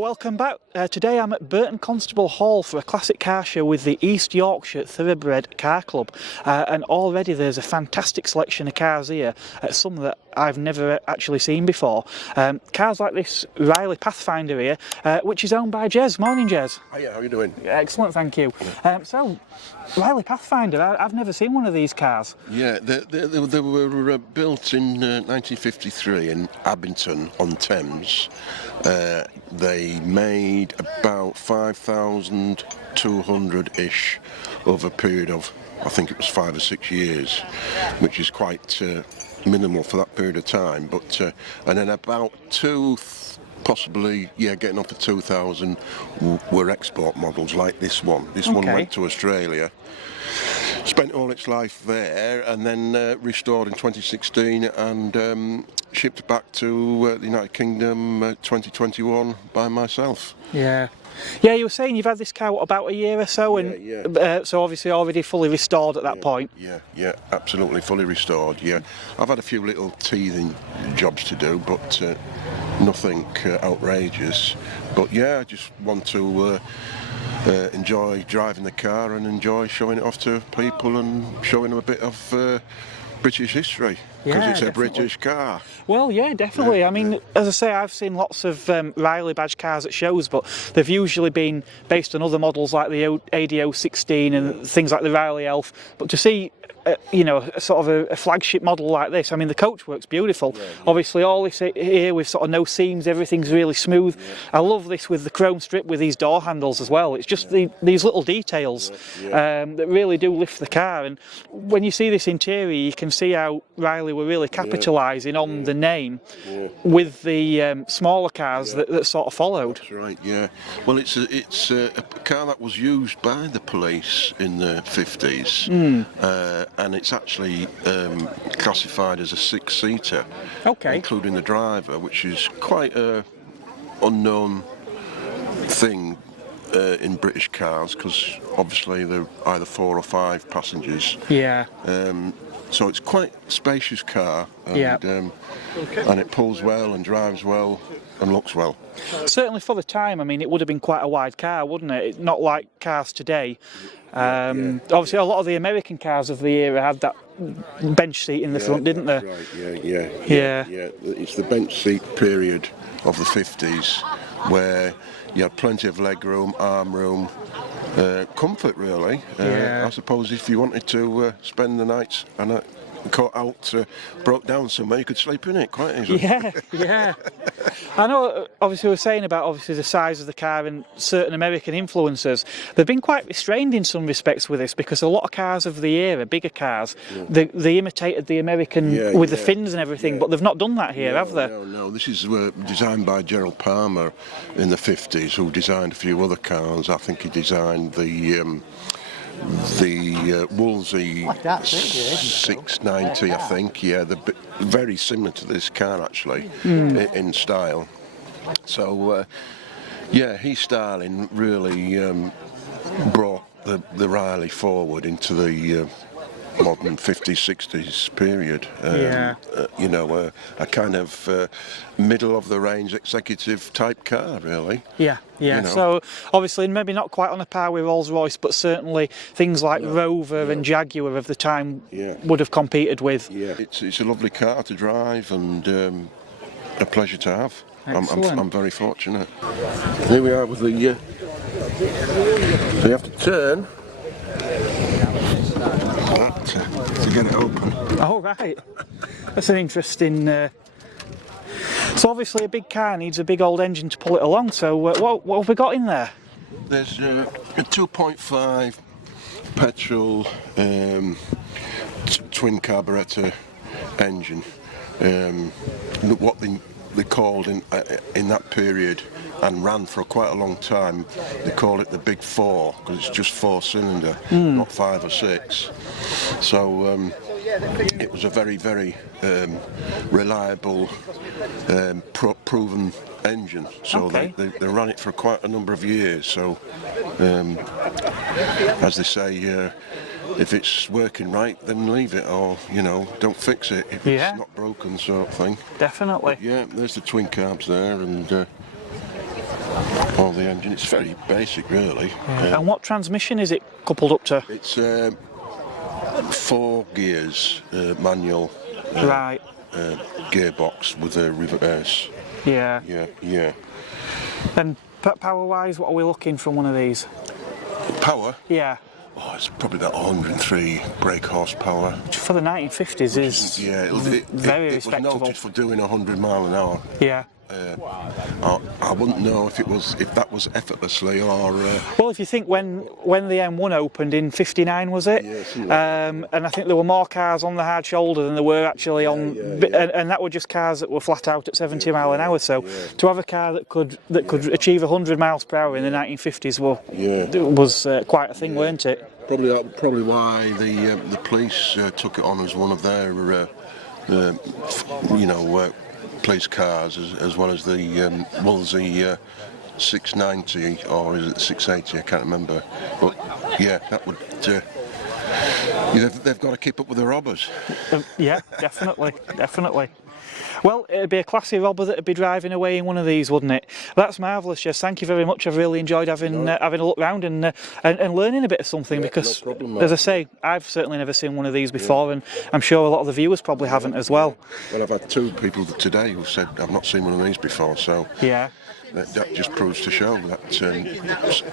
welcome back. Today I'm at Burton Consable Hall for a classic car show with the East Yorkshire Thoroughbred Car Club, and already there's a fantastic selection of cars here, some that I've never actually seen before. Cars like this Riley Pathfinder here, which is owned by Jez. Morning, Jez. Hiya, how are you doing? Excellent, thank you. So, Riley Pathfinder, I've never seen one of these cars. Yeah, they were built in 1953 in Abington-on-Thames. They made about 5,200-ish over a period of, I think it was 5 or 6 years, which is quite minimal for that period of time. But and then about getting up to 2,000 were export models like this one. This one went to Australia, spent all its life there, and then restored in 2016 and shipped back to the United Kingdom 2021 by myself. Yeah, you were saying you've had this car about a year or so, and so obviously already fully restored at that point. Yeah, absolutely fully restored. Yeah, I've had a few little teething jobs to do, but nothing outrageous. But yeah, I just want to enjoy driving the car and enjoy showing it off to people and showing them a bit of British history, because it's a British car. Well, yeah, definitely. Yeah, I mean, as I say, I've seen lots of Riley badge cars at shows, but they've usually been based on other models like the ADO 16 and things like the Riley Elf. But to see, sort of a flagship model like this, I mean, the coachwork's beautiful. Yeah. Obviously, all this here with sort of no seams, everything's really smooth. Yeah. I love this with the chrome strip with these door handles as well. It's just these little details that really do lift the car. And when you see this interior, you can see how Riley were really capitalising on the name with the smaller cars that sort of followed. That's right. Yeah. Well, it's a car that was used by the police in the 50s. And it's actually classified as a 6-seater, including the driver, which is quite an unknown thing in British cars, because obviously they're either 4 or 5 passengers. Yeah. So it's quite a spacious car, and it pulls well and drives well and looks well. Certainly for the time, I mean, it would have been quite a wide car, wouldn't it? Not like cars today. Obviously, a lot of the American cars of the era had that bench seat in the front, didn't they? Right. Yeah. It's the bench seat period of the 50s where you had plenty of leg room, arm room, comfort really. I suppose if you wanted to spend the night and got out, broke down somewhere, you could sleep in it quite easily. Yeah. I know, obviously we're saying about the size of the car and certain American influences. They've been quite restrained in some respects with this, because a lot of cars of the era, bigger cars, they imitated the American with the fins and everything, but they've not done that here, have they? No, this is designed by Gerald Palmer in the 50s, who designed a few other cars. I think he designed the Wolsey 690, I think. Yeah, they're very similar to this car actually in style. So his styling really brought the Riley forward into the modern 50s, 60s period. A kind of middle of the range executive type car, really. So obviously maybe not quite on a par with Rolls-Royce, but certainly things like Rover and Jaguar of the time would have competed with. It's a lovely car to drive and a pleasure to have. I'm very fortunate. Here we are with the so you have to turn that to get it open. Oh right, that's an interesting. So obviously a big car needs a big old engine to pull it along. So what have we got in there? There's a 2.5 petrol twin carburettor engine. What they called in that period, and ran for quite a long time, they call it the Big Four, because it's just 4-cylinder, not 5 or 6. So it was a very, very reliable, proven engine. So they ran it for quite a number of years. So as they say, if it's working right, then leave it, or don't fix it if it's not broken, sort of thing. Definitely. But yeah, there's the twin carbs there, and Well, the engine, it's very basic, really. And what transmission is it coupled up to? It's 4 gears, manual. Right. Gearbox with a reverse. Yeah. Yeah. And power-wise, what are we looking from one of these? Power? Yeah. Oh, it's probably about 103 brake horsepower. Which for the 1950s is very respectable. It was noted for doing 100 mile an hour. Yeah. I wouldn't know if that was effortlessly or. Well, if you think when the M1 opened in '59, was it? Yeah, and I think there were more cars on the hard shoulder than there were actually on, and that were just cars that were flat out at 70 mile an hour. So to have a car that could achieve 100 miles per hour in the 1950s was quite a thing, weren't it? Probably why the police took it on as one of their police cars, as well as the Wolsey 690 or is it 680? I can't remember. But yeah, that would. They've got to keep up with the robbers. Yeah, definitely. Well, it'd be a classy robber that'd be driving away in one of these, wouldn't it? That's marvellous, Jess. Thank you very much. I've really enjoyed having a look round and learning a bit of something, because, no problem, as I say, I've certainly never seen one of these before, and I'm sure a lot of the viewers probably haven't as well. Well, I've had 2 people today who said I've not seen one of these before, so yeah. That just proves to show that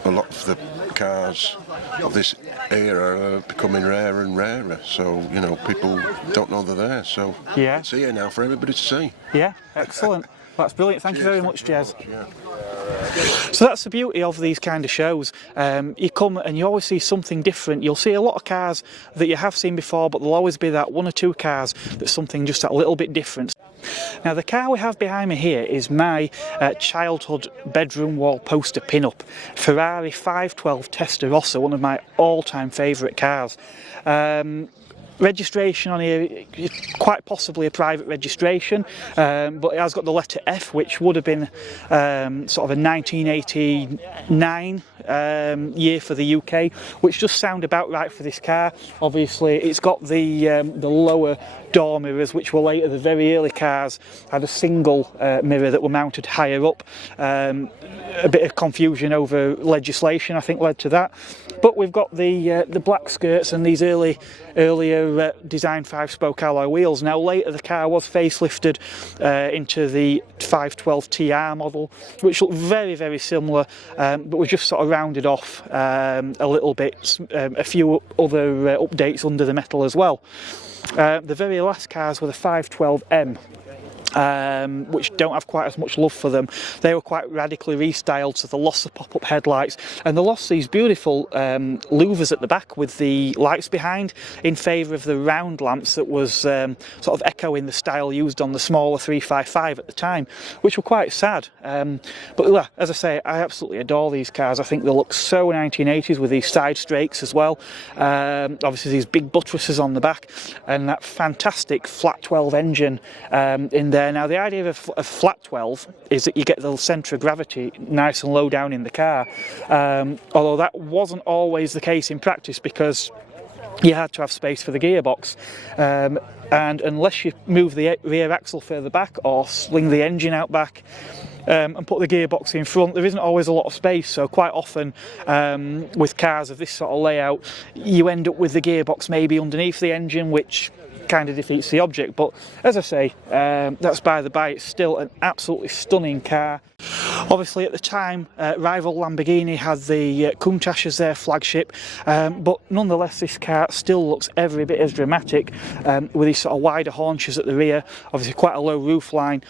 a lot of the cars of this era are becoming rarer and rarer. So, people don't know they're there. So it's here now for everybody to see. Yeah, excellent. That's brilliant. Thank you very much, Jez. Yeah. So that's the beauty of these kind of shows. You come and you always see something different. You'll see a lot of cars that you have seen before, but there'll always be that 1 or 2 cars that's something just a little bit different. Now, the car we have behind me here is my childhood bedroom wall poster pin-up, Ferrari 512 Testarossa, one of my all-time favourite cars. Registration on here, quite possibly a private registration, but it has got the letter F, which would have been sort of a 1989 year for the UK, which does sound about right for this car. Obviously, it's got the lower door mirrors, which were later, the very early cars had a single mirror that were mounted higher up. A bit of confusion over legislation, I think, led to that. But we've got the black skirts and these earlier design 5-spoke alloy wheels. Now, later the car was facelifted into the 512 TR model, which looked very, very similar, but was just sort of rounded off a little bit, a few other updates under the metal as well. The very last cars were the 512M. Which don't have quite as much love for them. They were quite radically restyled, so they lost the pop-up headlights and they lost these beautiful louvers at the back with the lights behind, in favour of the round lamps that was sort of echoing the style used on the smaller 355 at the time, which were quite sad. But as I say, I absolutely adore these cars. I think they look so 1980s with these side strakes as well. Obviously these big buttresses on the back and that fantastic flat 12 engine in there. Now, the idea of a flat 12 is that you get the centre of gravity nice and low down in the car, although that wasn't always the case in practice, because you had to have space for the gearbox, and unless you move the rear axle further back or sling the engine out back and put the gearbox in front, there isn't always a lot of space. So quite often with cars of this sort of layout, you end up with the gearbox maybe underneath the engine, which kind of defeats the object. But as I say, that's by the by, it's still an absolutely stunning car. Obviously at the time, rival Lamborghini had the Countach as their flagship, but nonetheless this car still looks every bit as dramatic, with these sort of wider haunches at the rear, obviously quite a low roof line,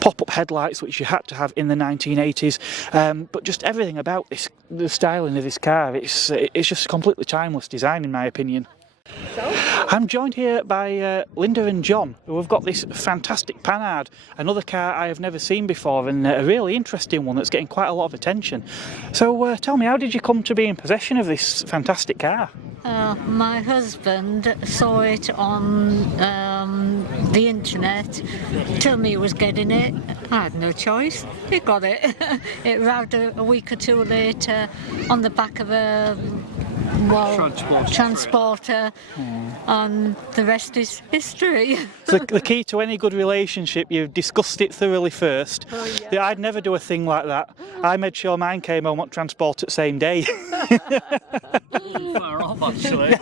pop-up headlights, which you had to have in the 1980s, but just everything about this, the styling of this car, it's just a completely timeless design in my opinion. I'm joined here by Linda and John, who have got this fantastic Panhard, another car I have never seen before, and a really interesting one that's getting quite a lot of attention. So tell me, how did you come to be in possession of this fantastic car? My husband saw it on the internet, told me he was getting it. I had no choice, he got it. It arrived a week or two later on the back of a transporter, and the rest is history. So the key to any good relationship, you've discussed it thoroughly first. Oh, yeah. Yeah, I'd never do a thing like that. I made sure mine came home on transport at the same day. Far off, actually.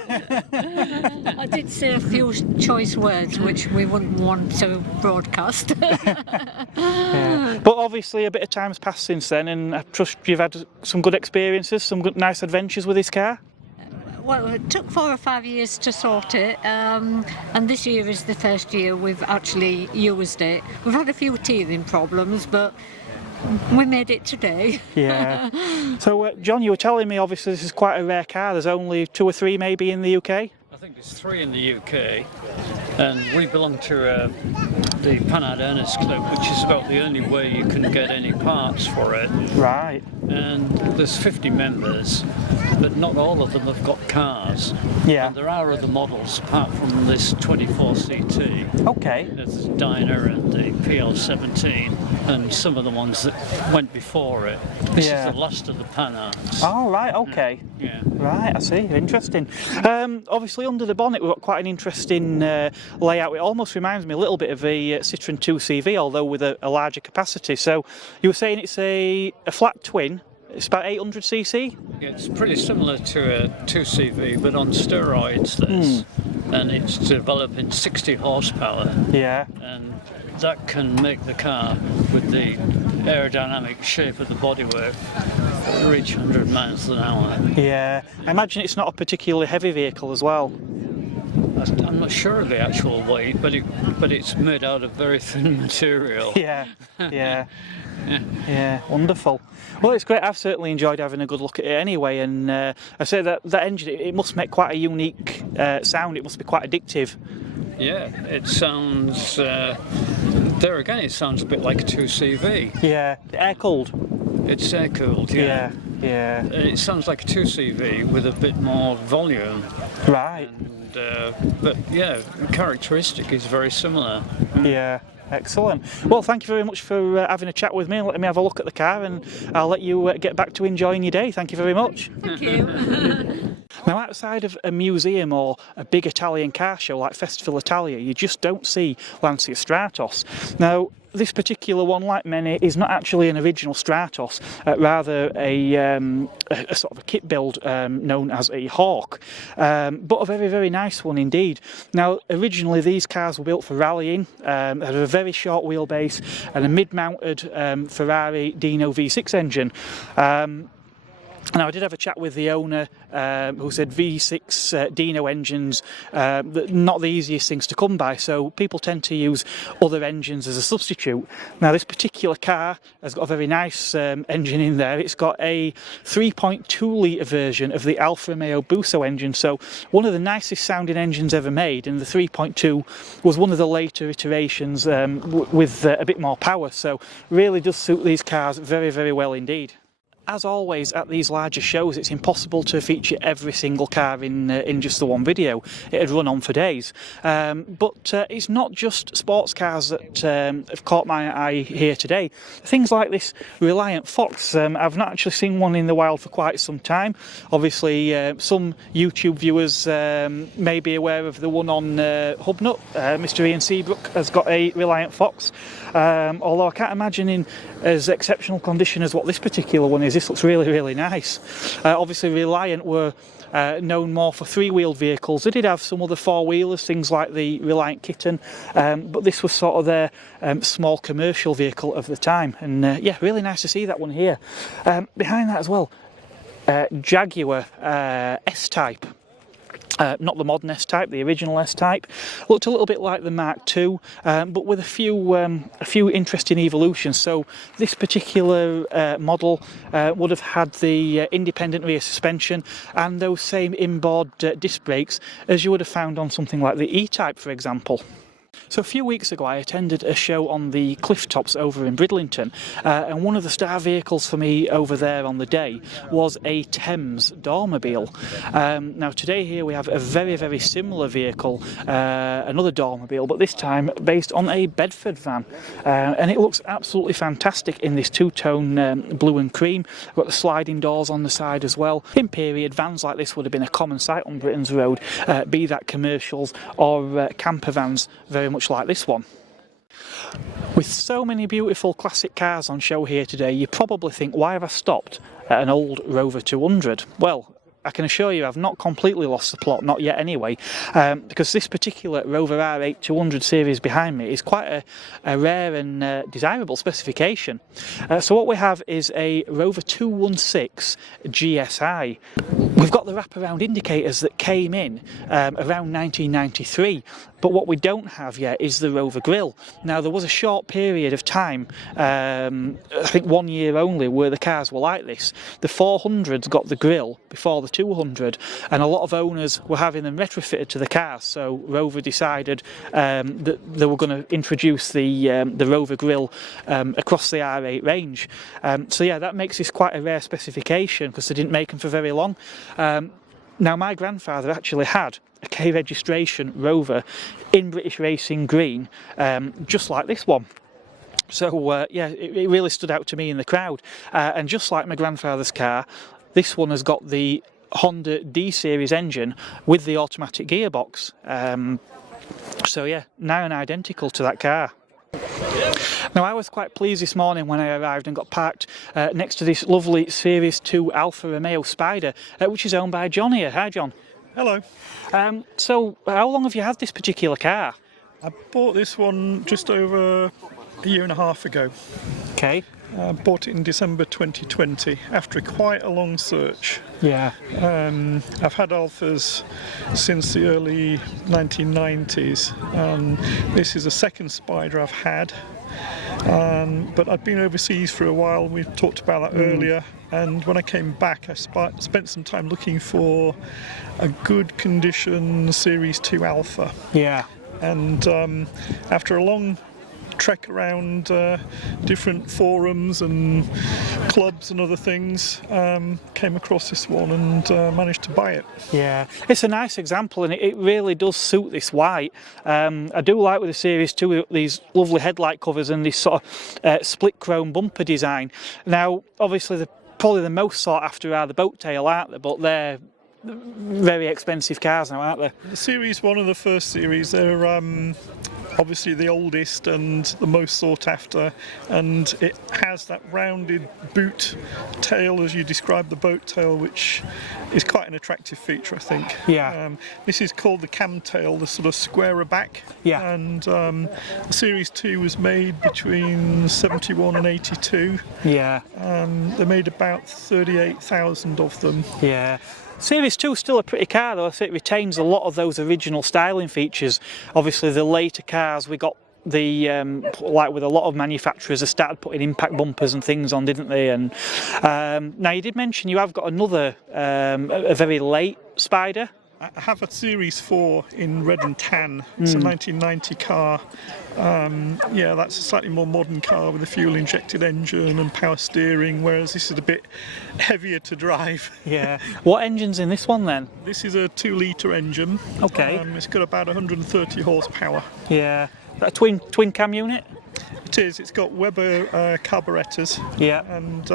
I did say a few choice words which we wouldn't want to broadcast. But obviously a bit of time's passed since then, and I trust you've had some good experiences, some good, nice adventures with this car. Well, it took 4 or 5 years to sort it, and this year is the first year we've actually used it. We've had a few teething problems, but we made it today. Yeah. So, John, you were telling me obviously this is quite a rare car. There's only 2 or 3 maybe in the UK. I think there's 3 in the UK, and we belong to the Panhard Owners Club, which is about the only way you can get any parts for it. Right. And there's 50 members, but not all of them have got cars. Yeah. And there are other models apart from this 24CT. Okay. There's the Dyna and the PL17, and some of the ones that went before it. This is the last of the Panhards. Oh, right, okay. Yeah. Right, I see, interesting. Obviously under the bonnet we've got quite an interesting layout. It almost reminds me a little bit of a Citroen 2CV, although with a larger capacity. So you were saying it's a flat twin. It's about 800cc? Yeah, it's pretty similar to a 2CV, but on steroids this. And it's developing 60 horsepower. Yeah. And that can make the car, with the aerodynamic shape of the bodywork, reach 100 miles an hour. Yeah. I imagine it's not a particularly heavy vehicle as well. I'm not sure of the actual weight, but it's made out of very thin material. Yeah, yeah. Yeah, wonderful. Well, it's great. I've certainly enjoyed having a good look at it anyway, and I say that engine, it must make quite a unique sound. It must be quite addictive. Yeah, it sounds, there again, it sounds a bit like a 2CV. Yeah, air-cooled. It's air-cooled, yeah. Yeah, yeah. It sounds like a 2CV with a bit more volume. Right. And, but yeah, the characteristic is very similar. Yeah. Excellent. Well, thank you very much for having a chat with me and letting me have a look at the car, and I'll let you get back to enjoying your day. Thank you very much. Thank you. Now, outside of a museum or a big Italian car show like Festival Italia, you just don't see Lancia Stratos. Now, this particular one, like many, is not actually an original Stratos, rather a sort of a kit build known as a Hawk, but a very, very nice one indeed. Now, originally these cars were built for rallying, had a very short wheelbase and a mid-mounted Ferrari Dino V6 engine. Now, I did have a chat with the owner who said V6 Dino engines not the easiest things to come by, so people tend to use other engines as a substitute. Now, this particular car has got a very nice engine in there. It's got a 3.2 litre version of the Alfa Romeo Busso engine, so one of the nicest sounding engines ever made, and the 3.2 was one of the later iterations with a bit more power, so really does suit these cars very, very well indeed. As always at these larger shows, it's impossible to feature every single car in just the one video. It'd run on for days. But it's not just sports cars that have caught my eye here today. Things like this Reliant Fox, I've not actually seen one in the wild for quite some time. Obviously, some YouTube viewers may be aware of the one on Hubnut. Mr. Ian Seabrook has got a Reliant Fox, although I can't imagine in as exceptional condition as what this particular one is. This looks really, really nice. Obviously, Reliant were known more for three-wheeled vehicles. They did have some other four-wheelers, things like the Reliant Kitten, but this was sort of their small commercial vehicle of the time. And yeah, really nice to see that one here. Behind that as well, Jaguar S-Type. Not the modern S-Type, the original S-Type. Looked a little bit like the Mark II, but with a few interesting evolutions. So this particular model would have had the independent rear suspension and those same inboard disc brakes as you would have found on something like the E-Type, for example. So a few weeks ago I attended a show on the cliff tops over in Bridlington, and one of the star vehicles for me over there on the day was a Thames Dormobile. Now today here we have a very similar vehicle, another Dormobile, but this time based on a Bedford van, and it looks absolutely fantastic in this two-tone blue and cream. We've got the sliding doors on the side as well. In period, vans like this would have been a common sight on Britain's road, be that commercials or camper vans, very much like this one. With so many beautiful classic cars on show here today, you probably think, why have I stopped at an old Rover 200? Well, I can assure you I've not completely lost the plot, not yet anyway, because this particular Rover R8 200 series behind me is quite a rare and desirable specification. So what we have is a Rover 216 GSI. We've got the wraparound indicators that came in around 1993, but what we don't have yet is the Rover grille. Now there was a short period of time, I think 1 year only, where the cars were like this. The 400s got the grille before the 200, and a lot of owners were having them retrofitted to the cars, so Rover decided that they were going to introduce the Rover grille across the R8 range. So yeah, that makes this quite a rare specification because they didn't make them for very long. Now my grandfather actually had a K registration Rover in British Racing Green, just like this one. So yeah, it really stood out to me in the crowd, and just like my grandfather's car, this one has got the Honda D series engine with the automatic gearbox. So yeah, now and identical to that car. Now I was quite pleased this morning when I arrived and got parked next to this lovely Series 2 Alfa Romeo Spider, which is owned by John here. Hi John. Hello. So how long have you had this particular car? I bought this one just over a year and a half ago. Okay. I bought it in December 2020 after quite a long search. Yeah. I've had Alfas since the early 1990s, and this is the second Spider I've had. But I'd been overseas for a while, we talked about that earlier, and when I came back I spent some time looking for a good condition Series 2 Alfa. Yeah. And after a long trek around different forums and clubs and other things, came across this one and managed to buy it. Yeah, it's a nice example, and it really does suit this white. I do like with the Series 2 these lovely headlight covers and this sort of split chrome bumper design. Now obviously probably the most sought after are the boat tail, aren't they? But they're very expensive cars now, aren't they? The Series 1 and the first series, they're obviously the oldest and the most sought after, and it has that rounded boot tail as you described the boat tail, which is quite an attractive feature, I think. Yeah. This is called the cam tail, the sort of squarer back. Yeah. And the Series 2 was made between 71 and 82. Yeah. They made about 38,000 of them. Yeah. Series 2 is still a pretty car though, so it retains a lot of those original styling features. Obviously the later cars, we got the, like with a lot of manufacturers, they started putting impact bumpers and things on, didn't they? And now you did mention you have got another, a very late Spider. I have a Series 4 in red and tan. It's a 1990 car. Yeah, that's a slightly more modern car with a fuel-injected engine and power steering, whereas this is a bit heavier to drive. Yeah. What engine's in this one then? This is a 2-litre engine. Okay. It's got about 130 horsepower. Yeah. A twin cam unit? It is. It's got Weber carburetors. Yeah. And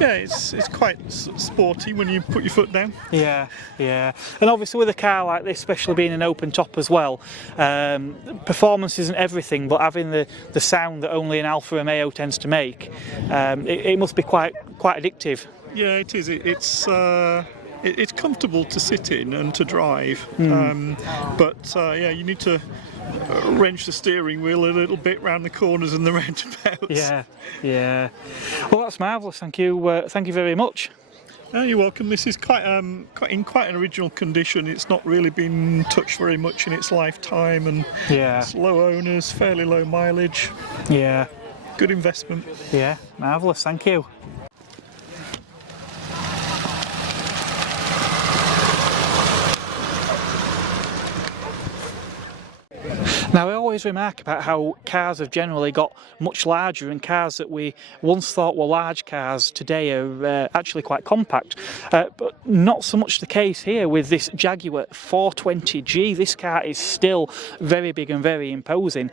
yeah, it's quite sporty when you put your foot down. Yeah, yeah. And obviously with a car like this, especially being an open top as well, performance isn't everything, but having the sound that only an Alfa Romeo tends to make, it must be quite addictive. Yeah, it is. It's comfortable to sit in and to drive, but yeah, you need to wrench the steering wheel a little bit round the corners and the roundabouts. Yeah, yeah. Well, that's marvellous. Thank you very much. Oh, you're welcome. This is quite an original condition. It's not really been touched very much in its lifetime, and it's low owners, fairly low mileage. Yeah. Good investment. Yeah, marvellous. Thank you. Now, I always remark about how cars have generally got much larger, and cars that we once thought were large cars today are actually quite compact, but not so much the case here with this Jaguar 420G. This car is still very big and very imposing.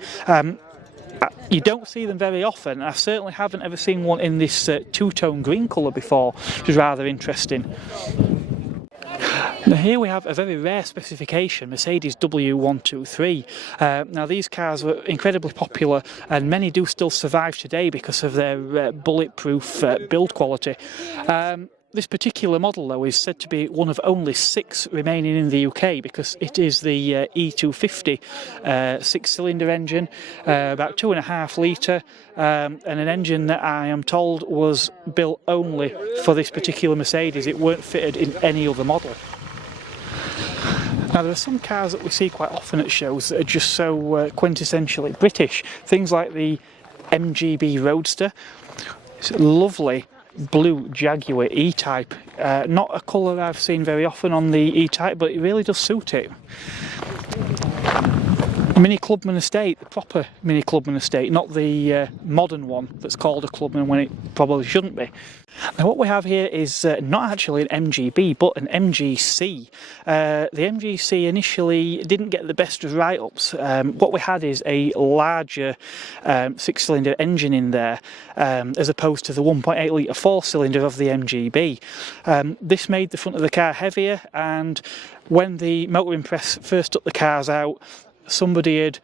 You don't see them very often. I certainly haven't ever seen one in this two-tone green colour before, which is rather interesting. Now here we have a very rare specification, Mercedes W123. Now these cars were incredibly popular, and many do still survive today because of their bulletproof build quality. This particular model, though, is said to be one of only 6 remaining in the UK, because it is the E250 6-cylinder engine, about 2.5 litre, and an engine that I am told was built only for this particular Mercedes. It weren't fitted in any other model. Now, there are some cars that we see quite often at shows that are just so quintessentially British. Things like the MGB Roadster. It's a lovely blue Jaguar E-Type. Not a colour I've seen very often on the E-Type, but it really does suit it. Mini Clubman Estate, the proper Mini Clubman Estate, not the modern one that's called a Clubman when it probably shouldn't be. Now what we have here is not actually an MGB but an MGC. The MGC initially didn't get the best of write-ups. What we had is a larger 6-cylinder engine in there, as opposed to the 1.8 litre 4-cylinder of the MGB. This made the front of the car heavier, and when the motoring press first took the cars out, somebody had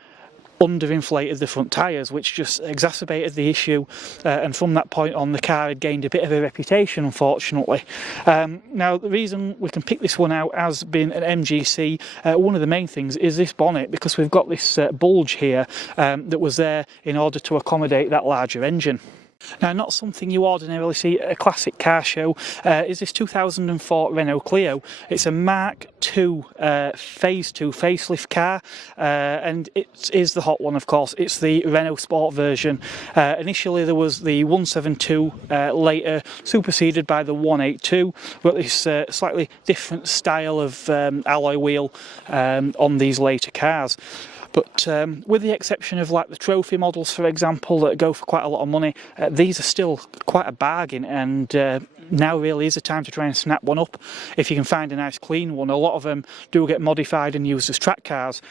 underinflated the front tyres, which just exacerbated the issue, and from that point on the car had gained a bit of a reputation, unfortunately. Now the reason we can pick this one out as being an MGC, one of the main things is this bonnet, because we've got this bulge here that was there in order to accommodate that larger engine. Now, not something you ordinarily see at a classic car show is this 2004 Renault Clio. It's a Mark II Phase 2 facelift car, and it is the hot one, of course. It's the Renault Sport version. Initially there was the 172, later superseded by the 182, but this slightly different style of alloy wheel on these later cars. But with the exception of like the trophy models, for example, that go for quite a lot of money, these are still quite a bargain, and now really is the time to try and snap one up if you can find a nice clean one. A lot of them do get modified and used as track cars.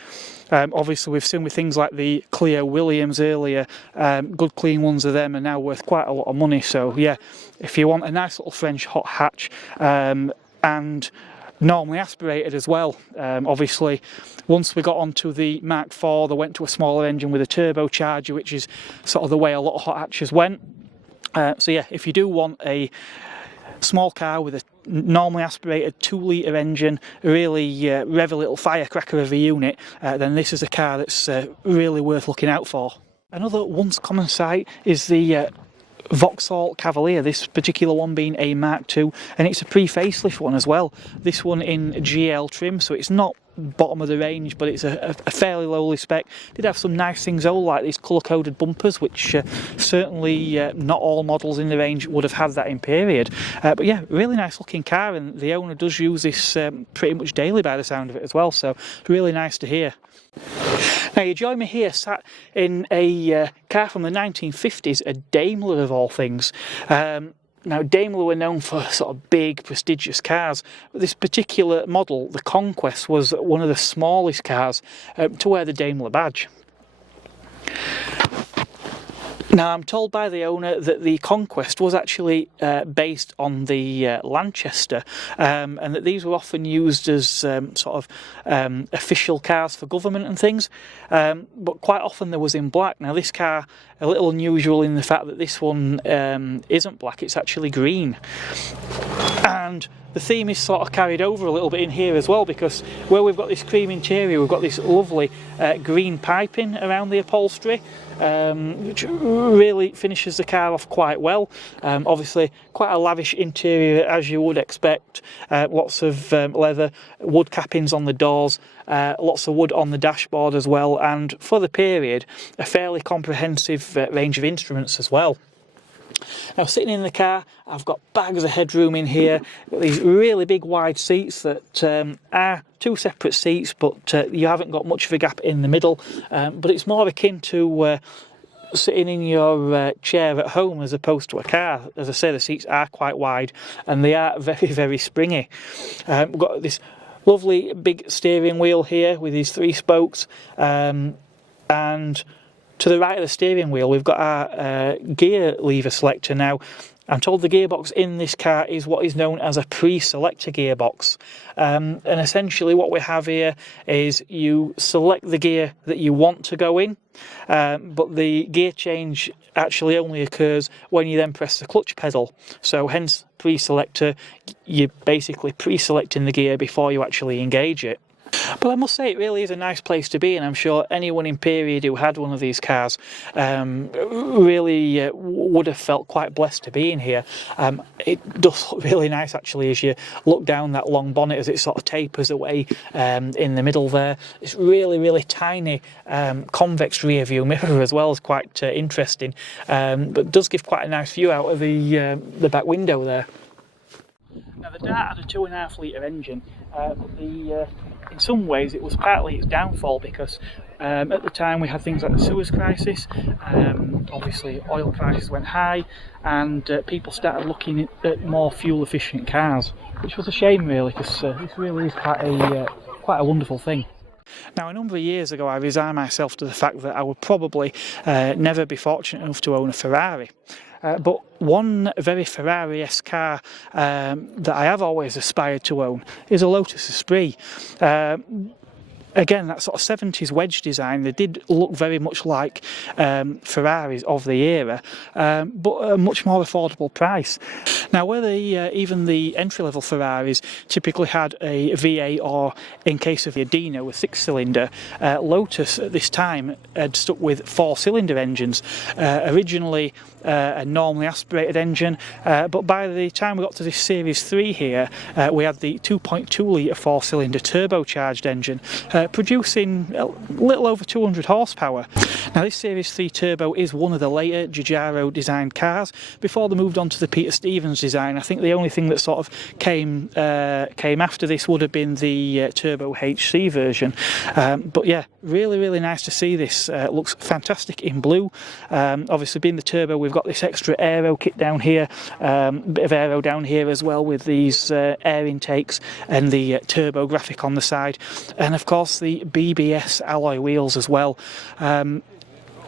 Obviously we've seen with things like the Clio Williams earlier, good clean ones of them are now worth quite a lot of money. So yeah, if you want a nice little French hot hatch, and normally aspirated as well. Obviously once we got onto the Mark IV, they went to a smaller engine with a turbocharger, which is sort of the way a lot of hot hatches went. So yeah, if you do want a small car with a normally aspirated 2-litre engine, really revvy little firecracker of a unit, then this is a car that's really worth looking out for. Another once common sight is the Vauxhall Cavalier, this particular one being a Mark II, and it's a pre-facelift one as well. This one in GL trim, so it's not bottom of the range, but it's a fairly lowly spec. Did have some nice things though, like these colour-coded bumpers, which certainly not all models in the range would have had that in period. But yeah, really nice looking car, and the owner does use this pretty much daily by the sound of it as well, so it's really nice to hear. Now you join me here sat in a car from the 1950s, a Daimler of all things. Now Daimler were known for sort of big, prestigious cars, but this particular model, the Conquest, was one of the smallest cars to wear the Daimler badge. Now I'm told by the owner that the Conquest was actually based on the Lanchester, and that these were often used as sort of official cars for government and things, but quite often there was in black. Now this car, a little unusual in the fact that this one isn't black, it's actually green. And the theme is sort of carried over a little bit in here as well, because where we've got this cream interior, we've got this lovely green piping around the upholstery, which really finishes the car off quite well. Obviously quite a lavish interior as you would expect, lots of leather, wood cappings on the doors, lots of wood on the dashboard as well, and for the period a fairly comprehensive range of instruments as well. Now, sitting in the car, I've got bags of headroom in here. Got these really big wide seats that are two separate seats, but you haven't got much of a gap in the middle. But it's more akin to sitting in your chair at home as opposed to a car. As I say, the seats are quite wide and they are very, very springy. We've got this lovely big steering wheel here with these 3 spokes, and to the right of the steering wheel we've got our gear lever selector. Now, I'm told the gearbox in this car is what is known as a pre-selector gearbox, and essentially what we have here is you select the gear that you want to go in, but the gear change actually only occurs when you then press the clutch pedal. So hence pre-selector, you're basically pre-selecting the gear before you actually engage it. But I must say, it really is a nice place to be, and I'm sure anyone in period who had one of these cars really would have felt quite blessed to be in here. It does look really nice actually as you look down that long bonnet as it sort of tapers away in the middle there. It's really, really tiny convex rear view mirror as well, is quite interesting, but does give quite a nice view out of the back window there. Now, the Dart had a 2.5 litre engine, but in some ways it was partly its downfall because at the time we had things like the Suez crisis, obviously oil prices went high, and people started looking at more fuel efficient cars, which was a shame really, because this really is quite a wonderful thing. Now, a number of years ago I resigned myself to the fact that I would probably never be fortunate enough to own a Ferrari. But one very Ferrari-esque car that I have always aspired to own is a Lotus Esprit. Again, that sort of 70s wedge design, they did look very much like Ferraris of the era, but at a much more affordable price. Now, whether even the entry-level Ferraris typically had a V8 or, in case of the Dino, a 6-cylinder, Lotus at this time had stuck with 4-cylinder engines. Originally a normally aspirated engine, but by the time we got to this Series 3 here, we had the 2.2 litre 4-cylinder turbocharged engine, producing a little over 200 horsepower. Now, this Series 3 Turbo is one of the later Giugiaro designed cars. Before they moved on to the Peter Stevens design, I think the only thing that sort of came after this would have been the Turbo HC version. But yeah, really, really nice to see this. Looks fantastic in blue. Obviously, being the Turbo, we've got this extra aero kit down here, bit of aero down here as well with these air intakes and the turbo graphic on the side, and of course the BBS alloy wheels as well.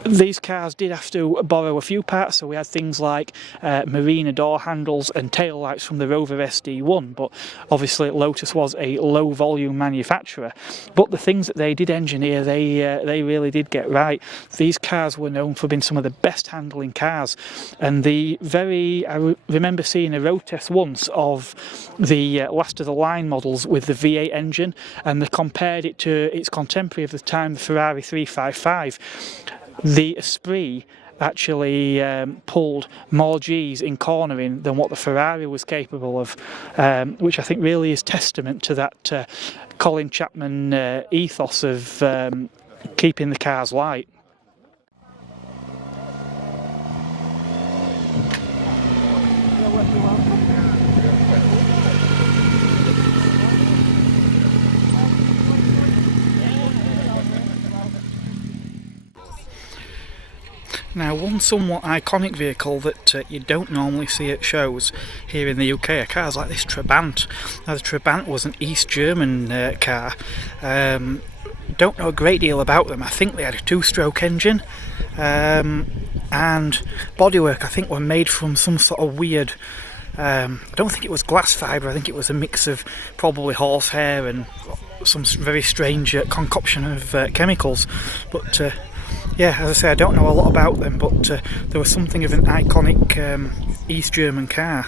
These cars did have to borrow a few parts, so we had things like marina door handles and tail lights from the Rover SD1, but obviously Lotus was a low volume manufacturer. But the things that they did engineer, they really did get right. These cars were known for being some of the best handling cars, and I remember seeing a road test once of the last of the line models with the V8 engine, and they compared it to its contemporary of the time, the Ferrari 355. The Esprit actually pulled more G's in cornering than what the Ferrari was capable of, which I think really is testament to that Colin Chapman ethos of keeping the cars light. Now, one somewhat iconic vehicle that you don't normally see at shows here in the UK are cars like this Trabant. Now, the Trabant was an East German car. Don't know a great deal about them. I think they had a 2-stroke engine, and bodywork I think were made from some sort of weird, I don't think it was glass fibre, I think it was a mix of probably horsehair and some very strange concoction of chemicals. But yeah, as I say, I don't know a lot about them, but there was something of an iconic East German car.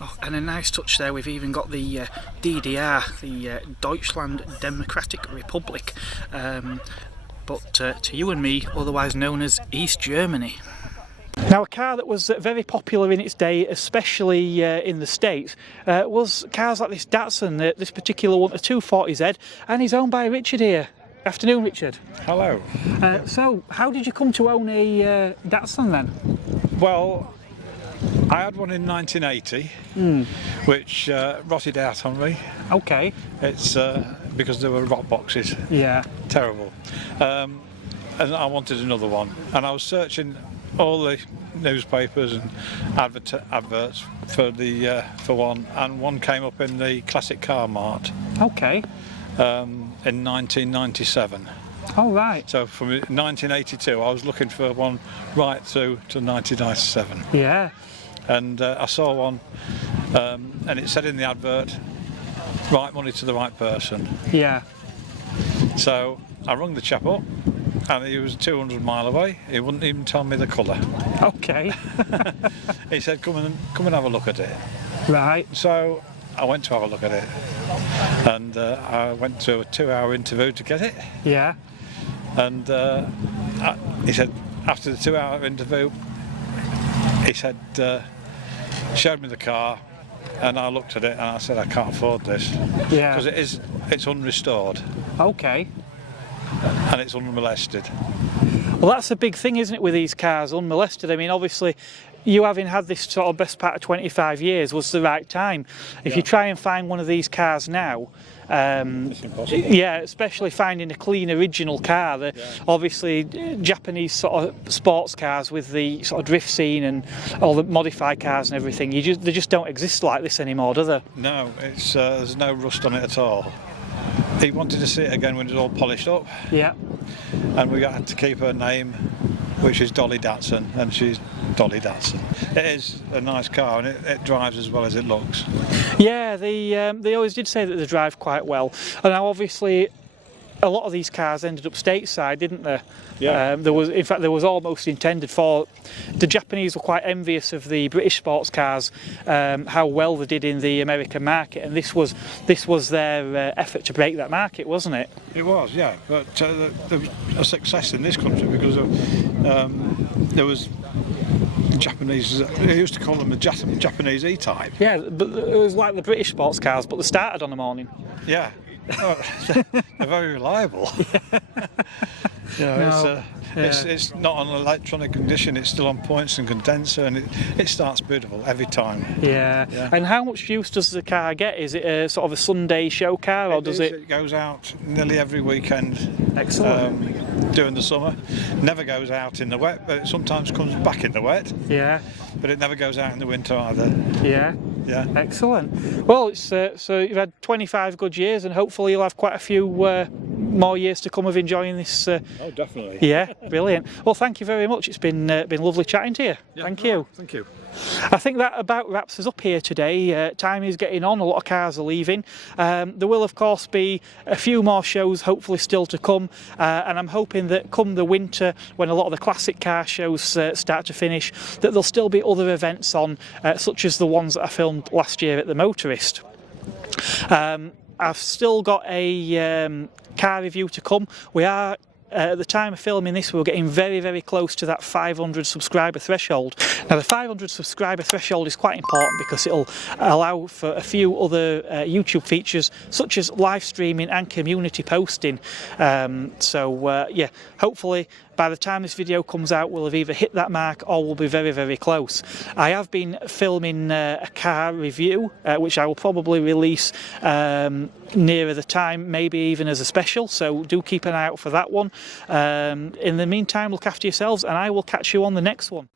Oh, and a nice touch there, we've even got the DDR, the Deutschland Democratic Republic, but to you and me, otherwise known as East Germany. Now, a car that was very popular in its day, especially in the States, was cars like this Datsun, this particular one, a 240Z, and is owned by Richard here. Afternoon, Richard. Hello. So, how did you come to own a Datsun then? Well, I had one in 1980, which rotted out on me. Okay. It's because there were rot boxes. Yeah. Terrible. And I wanted another one. And I was searching all the newspapers and adverts for one, and one came up in the Classic Car Mart. Okay. In 1997. All right. So from 1982, I was looking for one right through to 1997. Yeah. And I saw one, and it said in the advert, right money to the right person. Yeah. So I rung the chap up, and he was 200 mile away. He wouldn't even tell me the colour. Okay. He said, come and have a look at it. Right. So I went to have a look at it, and I went to a 2-hour interview to get it. Yeah. And he said, after the 2-hour interview, he said, showed me the car, and I looked at it and I said, I can't afford this. Yeah. Because it's unrestored Okay. and it's unmolested. Well, that's a big thing, isn't it, with these cars, unmolested? I mean, obviously, you having had this sort of best part of 25 years was the right time. If you try and find one of these cars now, It's impossible. yeah, especially finding a clean original car. Obviously, Japanese sort of sports cars with the sort of drift scene and all the modified cars and everything, they just don't exist like this anymore, do they? No, it's there's no rust on it at all. He wanted to see it again when it was all polished up, Yeah. and we had to keep her name, which is Dolly Datsun, and she's Dolly Datsun. It is a nice car, and it drives as well as it looks. Yeah, they always did say that they drive quite well. And now, obviously, a lot of these cars ended up stateside, didn't they? Yeah. In fact, there was almost intended for. The Japanese were quite envious of the British sports cars, how well they did in the American market, and this was their effort to break that market, wasn't it? It was, yeah, but there was a success in this country because there was Japanese. They used to call them the Japanese E-type. Yeah, but it was like the British sports cars, but they started on the morning. Yeah, they're very reliable. You know, it's not on electronic condition. It's still on points and condenser, and it starts beautiful every time. Yeah. And how much use does the car get? Is it a sort of a Sunday show car, or does it? It goes out nearly every weekend. Excellent. During the summer, never goes out in the wet, but it sometimes comes back in the wet. Yeah. But it never goes out in the winter either. Yeah. Yeah. Excellent. Well, it's so you've had 25 good years, and hopefully you'll have quite a few more years to come of enjoying this. Oh, definitely. Yeah, brilliant. Well, thank you very much. It's been lovely chatting to you. Yeah, Thank you. Thank you. I think that about wraps us up here today. Time is getting on, a lot of cars are leaving. There will of course be a few more shows hopefully still to come, and I'm hoping that come the winter, when a lot of the classic car shows start to finish, that there'll still be other events on, such as the ones that I filmed last year at the Motorist. I've still got a car review to come. We are at the time of filming this, we were getting very, very close to that 500 subscriber threshold. Now, the 500 subscriber threshold is quite important because it'll allow for a few other YouTube features, such as live streaming and community posting. Yeah, hopefully by the time this video comes out, we'll have either hit that mark or we'll be very, very close. I have been filming a car review, which I will probably release nearer the time, maybe even as a special, so do keep an eye out for that one. In the meantime, look after yourselves, and I will catch you on the next one.